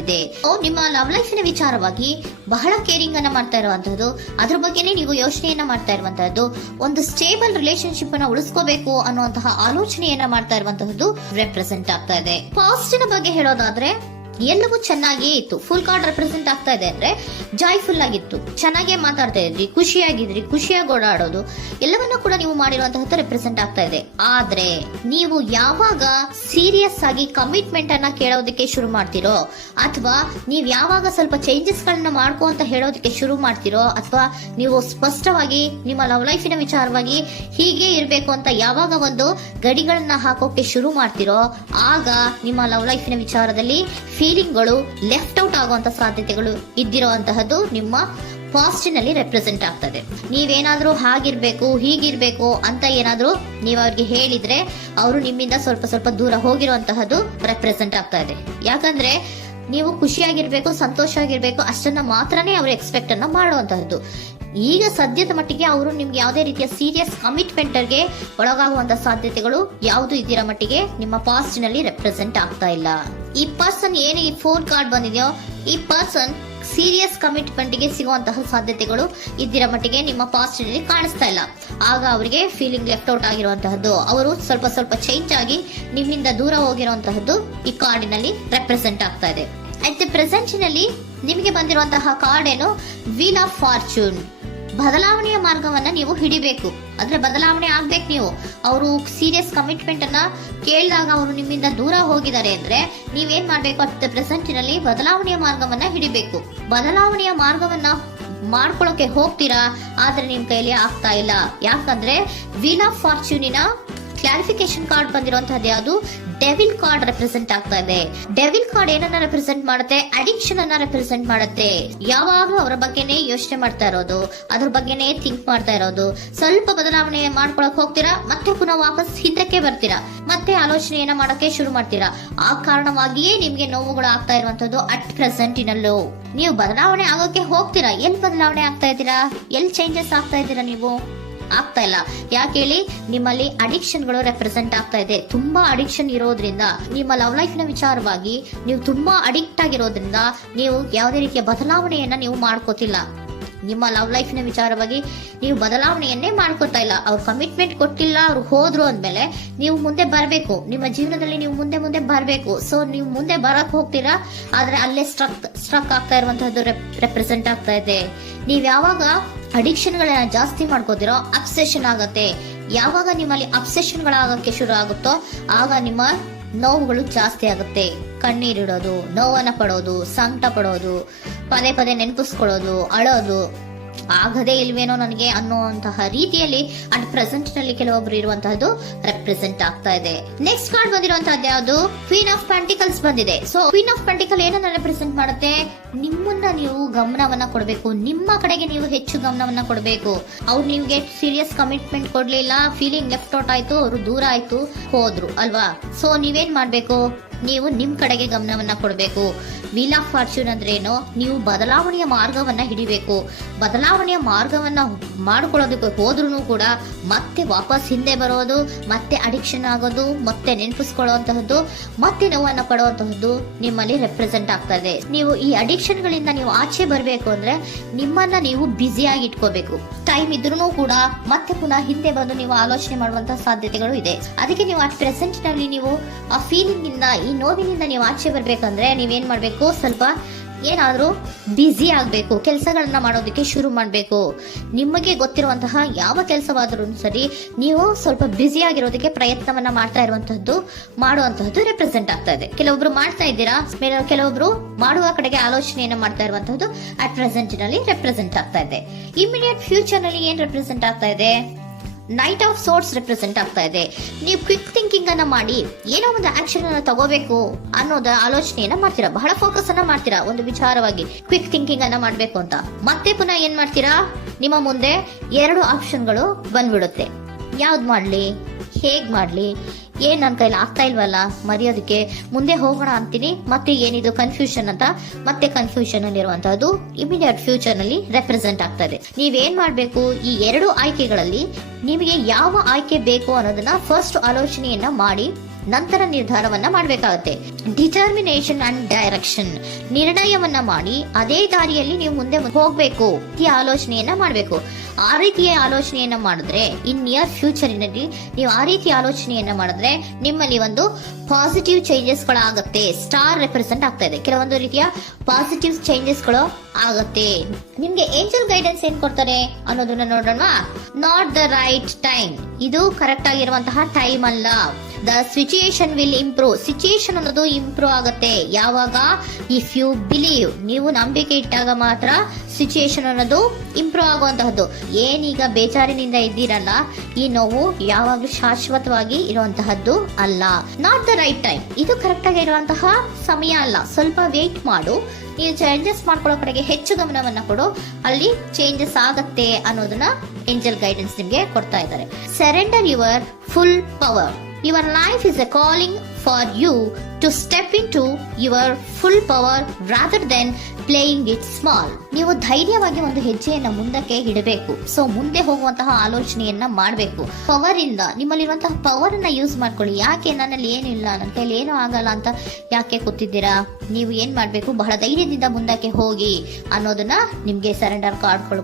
ಬಂದಿದೆ. ನಿಮ್ಮ ಲವ್ ಲೈಫಿನ ವಿಚಾರವಾಗಿ ಬಹಳ ಕೇರಿಂಗ್ ಅನ್ನ ಮಾಡ್ತಾ ಇರುವಂತಹದ್ದು, ಅದ್ರ ಬಗ್ಗೆನೇ ನೀವು ಯೋಚನೆಯನ್ನ ಮಾಡ್ತಾ ಇರುವಂತಹದ್ದು, ಒಂದು ಸ್ಟೇಬಲ್ ರಿಲೇಶನ್ಶಿಪ್ ಅನ್ನ ಉಳಿಸ್ಕೋಬೇಕು ಅನ್ನುವಂತಹ ಆಲೋಚನೆಯನ್ನ ಮಾಡ್ತಾ ಇರುವಂತಹದ್ದು ರೆಪ್ರೆಸೆಂಟ್ ಆಗ್ತಾ ಇದೆ. ಪಾಸ್ಟಿನ ಬಗ್ಗೆ ಹೇಳೋದಾದ್ರೆ ಎಲ್ಲವೂ ಚೆನ್ನಾಗಿಯೇ ಇತ್ತು. ಫುಲ್ ಕಾರ್ಡ್ ರೆಪ್ರೆಸೆಂಟ್ ಆಗ್ತಾ ಇದೆ ಅಂದ್ರೆ ಜಾಯ್ಫುಲ್ ಆಗಿತ್ತು, ಚೆನ್ನಾಗೇ ಮಾತಾಡ್ತಾ ಇದ್ರಿ, ಖುಷಿಯಾಗಿದ್ರಿ, ಖುಷಿಯಾಗಿ ಓಡಾಡೋದು ಎಲ್ಲವನ್ನ ಕೂಡ ನೀವು ಮಾಡಿರುವಂತಹದ್ದು ರೆಪ್ರೆಸೆಂಟ್ ಆಗ್ತಾ ಇದೆ. ಆದ್ರೆ ನೀವು ಯಾವಾಗ ಸೀರಿಯಸ್ ಆಗಿ ಕಮಿಟ್ಮೆಂಟ್ ಅನ್ನ ಕೇಳೋದಕ್ಕೆ ಶುರು ಮಾಡ್ತಿರೋ, ಅಥವಾ ನೀವ್ ಯಾವಾಗ ಸ್ವಲ್ಪ ಚೇಂಜಸ್ ಗಳನ್ನ ಮಾಡ್ಕೋ ಅಂತ ಹೇಳೋದಕ್ಕೆ ಶುರು ಮಾಡ್ತಿರೋ, ಅಥವಾ ನೀವು ಸ್ಪಷ್ಟವಾಗಿ ನಿಮ್ಮ ಲವ್ ಲೈಫಿನ ವಿಚಾರವಾಗಿ ಹೀಗೆ ಇರ್ಬೇಕು ಅಂತ ಯಾವಾಗ ಒಂದು ಗಡಿಗಳನ್ನ ಹಾಕೋಕೆ ಶುರು ಮಾಡ್ತಿರೋ, ಆಗ ನಿಮ್ಮ ಲವ್ ಲೈಫಿನ ವಿಚಾರದಲ್ಲಿ ಫೀಲಿಂಗ್ಗಳು ಲೆಫ್ಟ್ ಔಟ್ ಆಗುವಂತ ಸಾಧ್ಯತೆಗಳು ಇದ್ದಿರುವಂತಹದ್ದು ನಿಮ್ಮ ಪಾಸ್ಟಿನಲ್ಲಿ ರೆಪ್ರೆಸೆಂಟ್ ಆಗ್ತದೆ. ನೀವೇನಾದ್ರೂ ಹಾಗಿರ್ಬೇಕು ಹೀಗಿರ್ಬೇಕು ಅಂತ ಏನಾದ್ರೂ ನೀವು ಅವ್ರಿಗೆ ಹೇಳಿದ್ರೆ ಅವರು ನಿಮ್ಮಿಂದ ಸ್ವಲ್ಪ ಸ್ವಲ್ಪ ದೂರ ಹೋಗಿರುವಂತಹದ್ದು ರೆಪ್ರೆಸೆಂಟ್ ಆಗ್ತಾ ಇದೆ. ಯಾಕಂದ್ರೆ ನೀವು ಖುಷಿಯಾಗಿರ್ಬೇಕು, ಸಂತೋಷವಾಗಿರ್ಬೇಕು ಅಷ್ಟನ್ನ ಮಾತ್ರನೇ ಅವರು ಎಕ್ಸ್ಪೆಕ್ಟ್ ಅನ್ನ ಮಾಡುವಂತಹದ್ದು. ಈಗ ಸದ್ಯದ ಮಟ್ಟಿಗೆ ಅವರು ನಿಮ್ಗೆ ಯಾವುದೇ ರೀತಿಯ ಸೀರಿಯಸ್ ಕಮಿಟ್ಮೆಂಟ್ಗೆ ಒಳಗಾಗುವಂತ ಸಾಧ್ಯತೆಗಳು ಯಾವುದು ಇದ್ದಿರೋ ಮಟ್ಟಿಗೆ ನಿಮ್ಮ ಪಾಸ್ಟ್ ನಲ್ಲಿ ರೆಪ್ರೆಸೆಂಟ್ ಆಗ್ತಾ ಇಲ್ಲ. ಈ ಪರ್ಸನ್ ಏನು ಈ 4 ಕಾರ್ಡ್ ಬಂದಿದೆಯೋ, ಈ ಪರ್ಸನ್ ಸೀರಿಯಸ್ ಕಮಿಟ್ಮೆಂಟ್ ಗೆ ಸಿಗುವಂತಹ ಸಾಧ್ಯತೆಗಳು ಇದ್ದಿರೋ ಮಟ್ಟಿಗೆ ನಿಮ್ಮ ಪಾಸ್ಟ್ ನಲ್ಲಿ ಕಾಣಿಸ್ತಾ ಇಲ್ಲ. ಆಗ ಅವರಿಗೆ ಫೀಲಿಂಗ್ ಲೆಫ್ಟ್ ಔಟ್ ಆಗಿರುವಂತಹದ್ದು, ಅವರು ಸ್ವಲ್ಪ ಸ್ವಲ್ಪ ಚೇಂಜ್ ಆಗಿ ನಿಮ್ಮಿಂದ ದೂರ ಹೋಗಿರುವಂತಹದ್ದು ಈ ಕಾರ್ಡಿನಲ್ಲಿ ರೆಪ್ರೆಸೆಂಟ್ ಆಗ್ತಾ ಇದೆ. ಅಟ್ ದ ಪ್ರೆಸೆಂಟ್ ನಲ್ಲಿ ನಿಮಗೆ ಬಂದಿರುವಂತಹ ಕಾರ್ಡ್ ಏನು, ವೀಲ್ ಆಫ್ ಫಾರ್ಚೂನ್. ಬದಲಾವಣೆಯ ಮಾರ್ಗವನ್ನ ನೀವು ಹಿಡಿಬೇಕು, ಅಂದ್ರೆ ಬದಲಾವಣೆ ಆಗ್ಬೇಕು. ನೀವು ಅವರು ಸೀರಿಯಸ್ ಕಮಿಟ್ಮೆಂಟ್ ಅನ್ನ ಕೇಳಿದಾಗ ಅವರು ನಿಮ್ಮಿಂದ ದೂರ ಹೋಗಿದ್ದಾರೆ ಅಂದ್ರೆ ನೀವೇನ್ ಮಾಡ್ಬೇಕು, ಅಟ್ ದ ಪ್ರೆಸೆಂಟ್ ನಲ್ಲಿ ಬದಲಾವಣೆಯ ಮಾರ್ಗವನ್ನ ಹಿಡಿಬೇಕು. ಬದಲಾವಣೆಯ ಮಾರ್ಗವನ್ನ ಮಾಡ್ಕೊಳ್ಳೋಕೆ ಹೋಗ್ತೀರಾ, ಆದ್ರೆ ನಿಮ್ ಕೈಯಲ್ಲಿ ಆಗ್ತಾ ಇಲ್ಲ. ಯಾಕಂದ್ರೆ ವೀಲ್ ಆಫ್ ಫಾರ್ಚೂನಿನ ಕ್ಲಾರಿಫಿಕೇಶನ್ ಕಾರ್ಡ್ ಬಂದಿರುವಂತಹದ್ದು ಯಾವುದು, ಡೆವಿಲ್ ಕಾರ್ಡ್ ರೆಪ್ರೆಸೆಂಟ್ ಆಗ್ತಾ ಇದೆ. ಡೆವಿಲ್ ಕಾರ್ಡ್ ಏನನ್ನ ರೆಪ್ರೆಸೆಂಟ್ ಮಾಡುತ್ತೆ, ಅಡಿಕ್ಷನ್ ಅನ್ನ ರೆಪ್ರೆಸೆಂಟ್ ಮಾಡುತ್ತೆ. ಯಾವಾಗ್ಲೂ ಅವರ ಬಗ್ಗೆನೇ ಯೋಚನೆ ಮಾಡ್ತಾ ಇರೋದು, ಅದ್ರ ಬಗ್ಗೆನೇ ಥಿಂಕ್ ಮಾಡ್ತಾ ಇರೋದು. ಸ್ವಲ್ಪ ಬದಲಾವಣೆ ಮಾಡ್ಕೊಳಕ್ ಹೋಗ್ತೀರಾ, ಮತ್ತೆ ಪುನಃ ವಾಪಸ್ ಹಿಂದಕ್ಕೆ ಬರ್ತೀರಾ, ಮತ್ತೆ ಆಲೋಚನೆಯನ್ನ ಮಾಡಕ್ಕೆ ಶುರು ಮಾಡ್ತೀರಾ. ಆ ಕಾರಣವಾಗಿಯೇ ನಿಮ್ಗೆ ನೋವುಗಳು ಆಗ್ತಾ ಇರುವಂತದ್ದು ಅಟ್ ಪ್ರೆಸೆಂಟಿನಲ್ಲೂ. ನೀವು ಬದಲಾವಣೆ ಆಗೋಕೆ ಹೋಗ್ತೀರಾ, ಎಲ್ಲಿ ಬದಲಾವಣೆ ಆಗ್ತಾ ಇದ್ದೀರಾ, ಎಲ್ಲಿ ಚೇಂಜಸ್ ಆಗ್ತಾ ಇದ್ದೀರಾ, ನೀವು ಆಗ್ತಾ ಇಲ್ಲ. ಯಾಕೆ ಹೇಳಿ, ನಿಮ್ಮಲ್ಲಿ ಅಡಿಕ್ಷನ್ ಗಳು ರೆಪ್ರೆಸೆಂಟ್ ಆಗ್ತಾ ಇದೆ. ತುಂಬಾ ಅಡಿಕ್ಷನ್ ಇರೋದ್ರಿಂದ, ನಿಮ್ಮ ಲವ್ ಲೈಫ್ ನ ವಿಚಾರವಾಗಿ ನೀವು ತುಂಬಾ ಅಡಿಕ್ಟ್ ಆಗಿರೋದ್ರಿಂದ ನೀವು ಯಾವುದೇ ರೀತಿಯ ಬದಲಾವಣೆಯನ್ನ ನೀವು ಮಾಡ್ಕೋತಿಲ್ಲ. ನಿಮ್ಮ ಲವ್ ಲೈಫ್ ನ ವಿಚಾರವಾಗಿ ನೀವು ಬದಲಾವಣೆಯನ್ನೇ ಮಾಡ್ಕೋತಾ ಇಲ್ಲ. ಅವ್ರು ಕಮಿಟ್ಮೆಂಟ್ ಕೊಟ್ಟಿಲ್ಲ, ಅವ್ರು ಹೋದ್ರು ಅಂದ್ಮೇಲೆ ನೀವು ಮುಂದೆ ಬರ್ಬೇಕು, ನಿಮ್ಮ ಜೀವನದಲ್ಲಿ ನೀವು ಮುಂದೆ ಬರ್ಬೇಕು. ಸೊ ನೀವು ಮುಂದೆ ಬರಕ್ ಹೋಗ್ತೀರಾ, ಆದ್ರೆ ಅಲ್ಲೇ ಸ್ಟ್ರಕ್ ಆಗ್ತಾ ಇರುವಂತಹದ್ದು ರೆಪ್ರೆಸೆಂಟ್ ಆಗ್ತಾ ಇದೆ. ನೀವ್ ಯಾವಾಗ ಅಡಿಕ್ಷನ್ ಗಳನ್ನ ಜಾಸ್ತಿ ಮಾಡ್ಕೋತಿರೋ ಅಬ್ಸೆಷನ್ ಆಗತ್ತೆ. ಯಾವಾಗ ನಿಮ್ಮಲ್ಲಿ ಅಬ್ಸೆಷನ್ ಗಳಾಗಕ್ಕೆ ಶುರು ಆಗುತ್ತೋ ಆಗ ನಿಮ್ಮ ನೋವುಗಳು ಜಾಸ್ತಿ ಆಗುತ್ತೆ. ಕಣ್ಣೀರಿಡೋದು, ನೋವನ್ನ ಪಡೋದು, ಸಂಕಟ ಪಡೋದು, ಪದೇ ಪದೇ ನೆನಪಿಸ್ಕೊಳ್ಳೋದು, ಅಳೋದು, ಆಗದೇ ಇಲ್ವೇನೋ ನನಗೆ ಅನ್ನುವಂತಹ ರೀತಿಯಲ್ಲಿ ಅಟ್ ಪ್ರೆಸೆಂಟ್ ನಲ್ಲಿ ಕೆಲವೊಬ್ರು ಇರುವಂತಹದ್ದು ರೆಪ್ರೆಸೆಂಟ್ ಆಗ್ತಾ ಇದೆ. ನೆಕ್ಸ್ಟ್ ಕಾರ್ಡ್ ಬಂದಿರುವಂತಹದ್ದು ಯಾವುದು, ಕ್ವೀನ್ ಆಫ್ ಪೆಂಟಿಕಲ್ಸ್ ಬಂದಿದೆ. ಸೊ ಕ್ವೀನ್ ಆಫ್ ಪೆಂಟಿಕಲ್ ಏನನ್ನ ರೆಪ್ರೆಸೆಂಟ್ ಮಾಡುತ್ತೆ, ನಿಮ್ಮನ್ನ ನೀವು ಗಮನವನ್ನ ಕೊಡಬೇಕು, ನಿಮ್ಮ ಕಡೆಗೆ ನೀವು ಹೆಚ್ಚು ಗಮನವನ್ನ ಕೊಡಬೇಕು. ಅವ್ರು ನಿಮ್ಗೆ ಸೀರಿಯಸ್ ಕಮಿಟ್ಮೆಂಟ್ ಕೊಡ್ಲಿಲ್ಲ, ಫೀಲಿಂಗ್ ಲೆಫ್ಟ್ ಔಟ್ ಆಯ್ತು, ಅವರು ದೂರ ಆಯ್ತು, ಹೋದ್ರು ಅಲ್ವಾ. ಸೊ ನೀವೇನ್ ಮಾಡ್ಬೇಕು, ನೀವು ನಿಮ್ ಕಡೆಗೆ ಗಮನವನ್ನ ಕೊಡಬೇಕು. ವೀಲ್ ಆಫ್ ಫಾರ್ಚೂನ್ ಅಂದ್ರೆ ಏನು, ನೀವು ಬದಲಾವಣೆಯ ಮಾರ್ಗವನ್ನ ಹಿಡಿಬೇಕು. ಬದಲಾವಣೆಯ ಮಾರ್ಗವನ್ನ ಮಾಡ್ಕೊಳ್ಳೋದಕ್ಕೆ ಹೋದ್ರೂ ಕೂಡ ಮತ್ತೆ ವಾಪಸ್ ಹಿಂದೆ ಬರೋದು, ಮತ್ತೆ ಅಡಿಕ್ಷನ್ ಆಗೋದು, ಮತ್ತೆ ನೆನಪಿಸ್ಕೊಳ್ಳುವಂತಹದ್ದು, ಮತ್ತೆ ನೋವನ್ನ ಪಡುವಂತಹದ್ದು ನಿಮ್ಮಲ್ಲಿ ರೆಪ್ರೆಸೆಂಟ್ ಆಗ್ತಾ ಇದೆ. ನೀವು ಈ ಅಡಿಕ್ಷನ್ ಗಳಿಂದ ನೀವು ಆಚೆ ಬರಬೇಕು ಅಂದ್ರೆ ನಿಮ್ಮನ್ನ ನೀವು ಬ್ಯುಸಿಯಾಗಿ ಇಟ್ಕೋಬೇಕು. ಟೈಮ್ ಇದ್ರೂ ಕೂಡ ಮತ್ತೆ ಪುನಃ ಹಿಂದೆ ಬಂದು ನೀವು ಆಲೋಚನೆ ಮಾಡುವಂತಹ ಸಾಧ್ಯತೆಗಳು ಇದೆ. ಅದಕ್ಕೆ ನೀವು ಅಟ್ ಪ್ರೆಸೆಂಟ್ ನಲ್ಲಿ ನೀವು ಆ ಫೀಲಿಂಗ್ ಇಂದ, ಈ ನೋವಿನಿಂದ ನೀವು ಆಚೆ ಬರ್ಬೇಕಂದ್ರೆ ನೀವೇನ್ ಮಾಡ್ಬೇಕು, ಸ್ವಲ್ಪ ಏನಾದ್ರೂ ಬ್ಯುಸಿ ಆಗ್ಬೇಕು, ಕೆಲಸಗಳನ್ನ ಮಾಡೋದಕ್ಕೆ ಶುರು ಮಾಡ್ಬೇಕು. ನಿಮಗೆ ಗೊತ್ತಿರುವಂತಹ ಯಾವ ಕೆಲಸವಾದ್ರೂ ಸರಿ, ನೀವು ಸ್ವಲ್ಪ ಬ್ಯುಸಿ ಆಗಿರೋದಕ್ಕೆ ಪ್ರಯತ್ನವನ್ನ ಮಾಡ್ತಾ ಇರುವಂತಹದ್ದು, ಮಾಡುವಂತಹದ್ದು ರೆಪ್ರೆಸೆಂಟ್ ಆಗ್ತಾ ಇದೆ. ಕೆಲವೊಬ್ರು ಮಾಡ್ತಾ ಇದ್ದೀರಾ, ಕೆಲವೊಬ್ರು ಮಾಡುವ ಕಡೆಗೆ ಆಲೋಚನೆಯನ್ನ ಮಾಡ್ತಾ ಇರುವಂತಹದ್ದು ಅಟ್ ಪ್ರೆಸೆಂಟ್ ನಲ್ಲಿ ರೆಪ್ರೆಸೆಂಟ್ ಆಗ್ತಾ ಇದೆ. ಇಮಿಡಿಯೇಟ್ ಫ್ಯೂಚರ್ ನಲ್ಲಿ ಏನ್ ರೆಪ್ರೆಸೆಂಟ್ ಆಗ್ತಾ ಇದೆ, ನೈಟ್ ಆಫ್ ಸೋರ್ಟ್ಸ್ ರೆಪ್ರೆಸೆಂಟ್ ಆಗ್ತಾ ಇದೆ. ನೀವು ಕ್ವಿಕ್ ಥಿಂಕಿಂಗ್ ಅನ್ನ ಮಾಡಿ ಏನೋ ಒಂದು ಆಕ್ಷನ್ ಅನ್ನ ತಗೋಬೇಕು ಅನ್ನೋದ ಆಲೋಚನೆಯನ್ನ ಮಾಡ್ತೀರಾ, ಬಹಳ ಫೋಕಸ್ ಅನ್ನ ಮಾಡ್ತೀರಾ ಒಂದು ವಿಚಾರವಾಗಿ, ಕ್ವಿಕ್ ಥಿಂಕಿಂಗ್ ಅನ್ನ ಮಾಡ್ಬೇಕು ಅಂತ. ಮತ್ತೆ ಪುನಃ ಏನ್ ಮಾಡ್ತೀರಾ, ನಿಮ್ಮ ಮುಂದೆ 2 ಆಪ್ಷನ್ಗಳು ಬಂದ್ಬಿಡುತ್ತೆ. ಯಾವ್ದು ಮಾಡ್ಲಿ, ಹೇಗ್ ಮಾಡ್ಲಿ, ಏನ್ ನನ್ನ ಕೈಲಿ ಆಗ್ತಾ ಇಲ್ವಲ್ಲ ಮರೆಯೋದಕ್ಕೆ, ಮುಂದೆ ಹೋಗೋಣ ಅಂತೀನಿ, ಮತ್ತೆ ಏನಿದು ಕನ್ಫ್ಯೂಷನ್ ಅಂತ ಮತ್ತೆ ಕನ್ಫ್ಯೂಷನ್ ಅಲ್ಲಿ ಇರುವಂತಹದ್ದು ಇಮಿಡಿಯೇಟ್ ಫ್ಯೂಚರ್ ನಲ್ಲಿ ರೆಪ್ರೆಸೆಂಟ್ ಆಗ್ತಾ ಇದೆ. ನೀವೇನ್ ಮಾಡ್ಬೇಕು, ಈ 2 ಆಯ್ಕೆಗಳಲ್ಲಿ ನಿಮಗೆ ಯಾವ ಆಯ್ಕೆ ಬೇಕು ಅನ್ನೋದನ್ನ ಫಸ್ಟ್ ಆಲೋಚನೆಯನ್ನ ಮಾಡಿ ನಂತರ ನಿರ್ಧಾರವನ್ನ ಮಾಡಬೇಕಾಗತ್ತೆ. ಡಿಟರ್ಮಿನೇಷನ್ ಅಂಡ್ ಡೈರೆಕ್ಷನ್, ನಿರ್ಣಯವನ್ನ ಮಾಡಿ ಅದೇ ದಾರಿಯಲ್ಲಿ ನೀವು ಮುಂದೆ ಹೋಗ್ಬೇಕು ಈ ಆಲೋಚನೆಯನ್ನ ಮಾಡಬೇಕು. ಆ ರೀತಿಯ ಆಲೋಚನೆಯನ್ನ ಮಾಡಿದ್ರೆ ಇನ್ ನಿಯರ್ ಫ್ಯೂಚರಿನಲ್ಲಿ ನೀವು ಆ ರೀತಿಯ ಆಲೋಚನೆಯನ್ನ ಮಾಡಿದ್ರೆ ನಿಮ್ಮಲ್ಲಿ ಒಂದು ಪಾಸಿಟಿವ್ ಚೇಂಜಸ್ ಗಳಾಗತ್ತೆ. ಸ್ಟಾರ್ ರೆಪ್ರೆಸೆಂಟ್ ಆಗ್ತಾ ಇದೆ, ಕೆಲವೊಂದು ರೀತಿಯ ಪಾಸಿಟಿವ್ ಚೇಂಜಸ್ ಗಳು ಆಗತ್ತೆ. ನಿಮ್ಗೆ ಏಂಜಲ್ ಗೈಡೆನ್ಸ್ ಏನ್ ಕೊಡ್ತಾರೆ ಅನ್ನೋದನ್ನ ನೋಡೋಣ. ನಾಟ್ ದ ರೈಟ್ ಟೈಮ್, ಇದು ಕರೆಕ್ಟ್ ಆಗಿರುವಂತಹ ಟೈಮ್ ಅಲ್ಲ. The situation will improve, situation ಅನ್ನೋದು ಇಂಪ್ರೂವ್ ಆಗುತ್ತೆ ಯಾವಾಗ, ಇಫ್ ಯು ಬಿಲೀವ್, ನೀವು ನಂಬಿಕೆ ಇಟ್ಟಾಗ ಮಾತ್ರ ಸಿಚುಯೇಷನ್ ಅನ್ನೋದು ಇಂಪ್ರೂವ್ ಆಗುವಂತಹದ್ದು. ಏನೀಗ ಬೇಜಾರಿನಿಂದ ಇದ್ದೀರಲ್ಲ, ಈ ನೋವು ಯಾವಾಗ್ಲೂ ಶಾಶ್ವತವಾಗಿ ಇರುವಂತಹದ್ದು ಅಲ್ಲ. ನಾಟ್ ದ ರೈಟ್ ಟೈಮ್, ಇದು ಕರೆಕ್ಟ್ ಆಗಿ ಇರುವಂತಹ ಸಮಯ ಅಲ್ಲ. ಸ್ವಲ್ಪ ವೇಟ್ ಮಾಡು, ನೀವು ಚೇಂಜಸ್ ಮಾಡ್ಕೊಳ್ಳೋ ಕಡೆಗೆ ಹೆಚ್ಚು ಗಮನವನ್ನ ಕೊಡು, ಅಲ್ಲಿ ಚೇಂಜಸ್ ಆಗತ್ತೆ ಅನ್ನೋದನ್ನ ಏಂಜಲ್ ಗೈಡೆನ್ಸ್ ನಿಮ್ಗೆ ಕೊಡ್ತಾ ಇದ್ದಾರೆ. Surrender your full power. Your life is a calling for you to step into your full power rather than playing it small. ನೀವು ಧೈರ್ಯವಾಗಿ ಒಂದು ಹೆಜ್ಜೆಯನ್ನ ಮುಂದಕ್ಕೆ ಇಡಬೇಕು. ಸೊ ಮುಂದೆ ಹೋಗುವಂತಹ ಆಲೋಚನೆಯನ್ನ ಮಾಡಬೇಕು. ಪವರ್ ಇಂದ, ನಿಮ್ಮಲ್ಲಿರುವಂತಹ ಪವರ್ ಅನ್ನ ಯೂಸ್ ಮಾಡ್ಕೊಳ್ಳಿ. ಯಾಕೆ ನನ್ನಲ್ಲಿ ಏನಿಲ್ಲ, ನನ್ನ ಕೈಲಿ ಏನೂ ಆಗಲ್ಲ ಅಂತ ಯಾಕೆ ಕೂತಿದ್ದೀರಾ? ನೀವು ಏನ್ ಮಾಡ್ಬೇಕು, ಬಹಳ ಧೈರ್ಯದಿಂದ ಮುಂದಕ್ಕೆ ಹೋಗಿ ಅನ್ನೋದನ್ನ ನಿಮ್ಗೆ ಸರೆಂಡರ್ ಕಾರ್ಡ್ಗಳು